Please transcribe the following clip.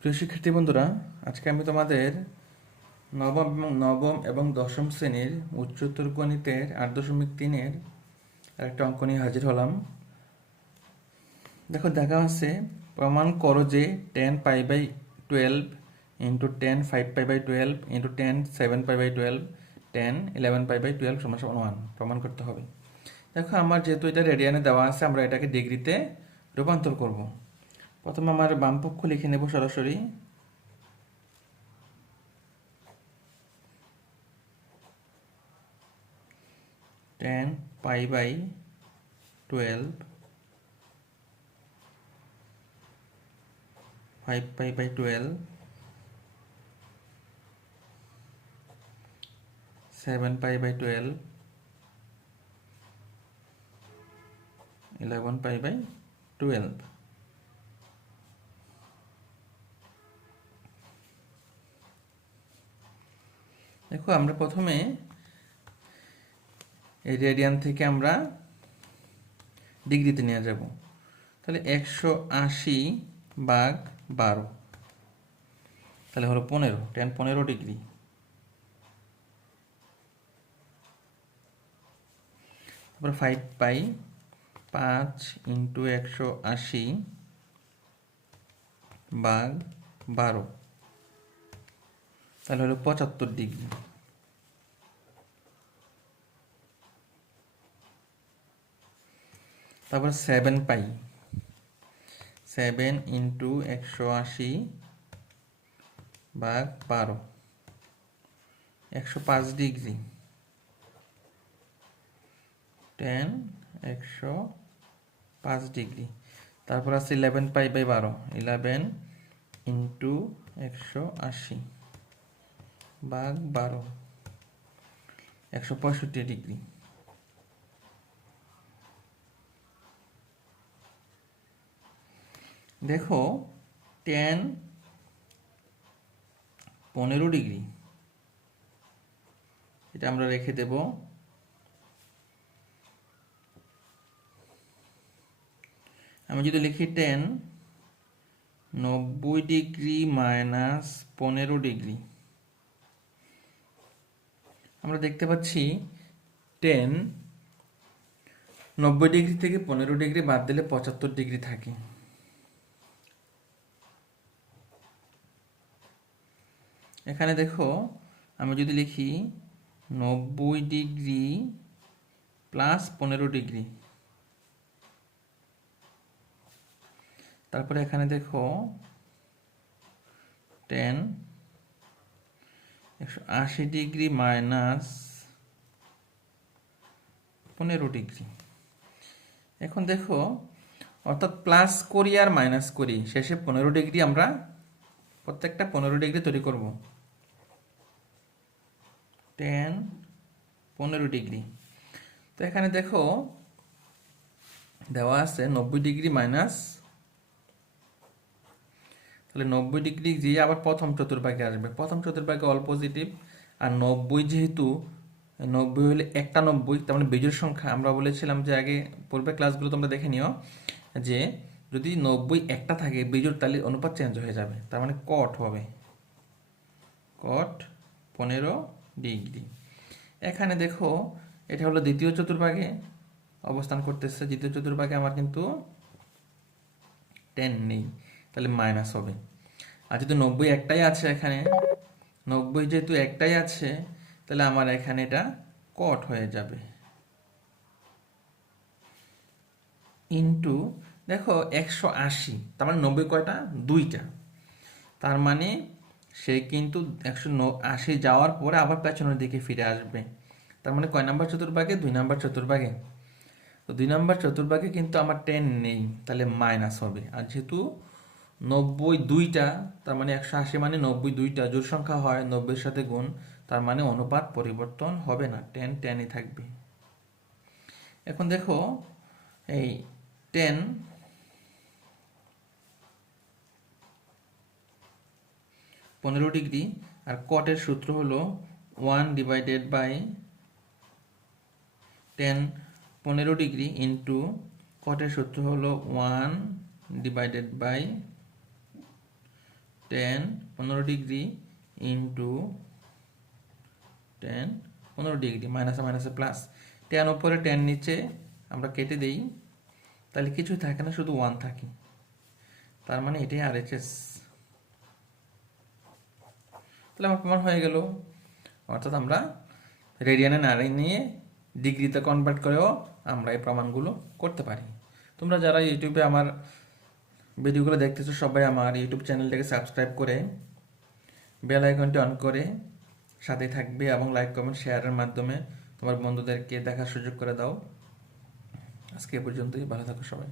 প্রিয় শিক্ষার্থী বন্ধুরা, আজকে আমি তোমাদের নবম এবং দশম শ্রেণীর উচ্চতর গণিতের 8.3-এর একটা অঙ্ক নিয়ে হাজির হলাম। দেখো, দেখা আছে প্রমাণ করো যে 10π/12 ইন্টু 10 5π/12 ইন্টু 10 7π/12 10 11π/12 = 1 প্রমাণ করতে হবে। দেখো, আমার যেহেতু এটা রেডিয়ানে দেওয়া আছে, আমরা এটাকে ডিগ্রিতে রূপান্তর করব। প্রথমে আমার বাম পক্ষ লিখে নেব সরাসরি। 10π/12 5π/12 7π/12 11π/12। দেখো, আমরা প্রথমে এই রেডিয়ান থেকে আমরা ডিগ্রিতে নিয়ে যাব। তাহলে 180/12 তাহলে হলো 15, 15 ডিগ্রি। তারপর 5π, 5 ইন্টু 180/12 তাহলে হলো 75 ডিগ্রি। তারপর 7π, 7 ইন্টু 180/12 105 ডিগ্রি। 10 105 ডিগ্রি। তারপর আছে 11π/12 11 ইন্টু 180/12 165 ডিগ্রি। দেখো, 10 15 ডিগ্রি, এটা আমরা রেখে দেব। আমি যদি লিখি 10 90 ডিগ্রি মাইনাস 15 ডিগ্রি, আমরা দেখতে পাচ্ছি 10 90 ডিগ্রি থেকে 15 ডিগ্রি বাদ দিলে 75 ডিগ্রি থাকে। এখানে দেখো, আমি যদি লিখি 90 ডিগ্রি প্লাস 15 ডিগ্রি, তারপরে এখানে দেখো 10 180 ডিগ্রি মাইনাস 15 ডিগ্রি। এখন দেখো, অর্থাৎ প্লাস করি আর মাইনাস করি, শেষে 15 ডিগ্রি আমরা প্রত্যেকটা 15 ডিগ্রি তৈরি করব। 10 15 ডিগ্রি। তো এখানে দেখো দেওয়া আছে 90 ডিগ্রি মাইনাস, তাহলে 90 ডিগ্রি যে আবার প্রথম চতুর্ভাগে আসবে, প্রথম চতুর্ভাগে অল পজিটিভ। আর 90 যেহেতু 90 হলে একটা 90, তার মানে বিজোড় সংখ্যা। আমরা বলেছিলাম যে আগে পূর্বে ক্লাসগুলো তোমরা দেখে নিও যে যদি 90 একটা থাকে বিজোড়, তাহলে অনুপাত চেঞ্জ হয়ে যাবে, তার মানে কট হবে, কট 15 ডিগ্রি। এখানে দেখো, এটা হলো দ্বিতীয় চতুর্ভাগে অবস্থান করতেছে। দ্বিতীয় চতুর্ভাগে আমার কিন্তু 10 নেই, তাহলে মাইনাস হবে। আর যেহেতু 90 একটাই আছে, এখানে 90 যেহেতু একটাই আছে, তাহলে আমার এখানে এটা কট হয়ে যাবে। ইন্টু দেখো 180, তার মানে 90 কয়টা? দুইটা। তার মানে সে কিন্তু 180 যাওয়ার পরে আবার পেছনের দিকে ফিরে আসবে। তার মানে কয় নাম্বার চতুর্ভাগে? 2 নাম্বার চতুর্ভাগে। তো 2 নাম্বার চতুর্ভাগে কিন্তু আমার 10 নেই, তাহলে মাইনাস হবে। আর যেহেতু 90 দুইটা, তার মানে 180 মানে 90 দুইটা জোড় সংখ্যা হয়, 90-এর সাথে গুণ, তার মানে অনুপাত পরিবর্তন হবে না, 10 10ই থাকবে। এখন দেখো, এই 10 15 ডিগ্রি, আর কটের সূত্র হলো 1/10 15 ডিগ্রি ইন্টু কটের সূত্র হলো 1/10 টেন 15 ডিগ্রি ইন্টু 10 15 ডিগ্রি, মাইনাসে মাইনাসে প্লাস, 10 উপরে 10 নিচে আমরা কেটে দিই, তাহলে কিছুই থাকে না, শুধু 1 থাকে। তার মানে এটাই RHS। তাহলে আমার প্রমাণ হয়ে গেল। অর্থাৎ আমরা রেডিয়ানে না নিয়ে ডিগ্রিতে কনভার্ট করেও আমরা এই প্রমাণগুলো করতে পারি। তোমরা যারা ইউটিউবে আমার ভিডিওগুলো দেখতেছো সবাই আমার ইউটিউব চ্যানেলটাকে সাবস্ক্রাইব করে বেল আইকনটি অন করে সাথে থাকবে, এবং লাইক কমেন্ট শেয়ারের মাধ্যমে তোমার বন্ধুদেরকে দেখার সুযোগ করে দাও। আজকে এ পর্যন্তই, ভালো থাকো সবাই।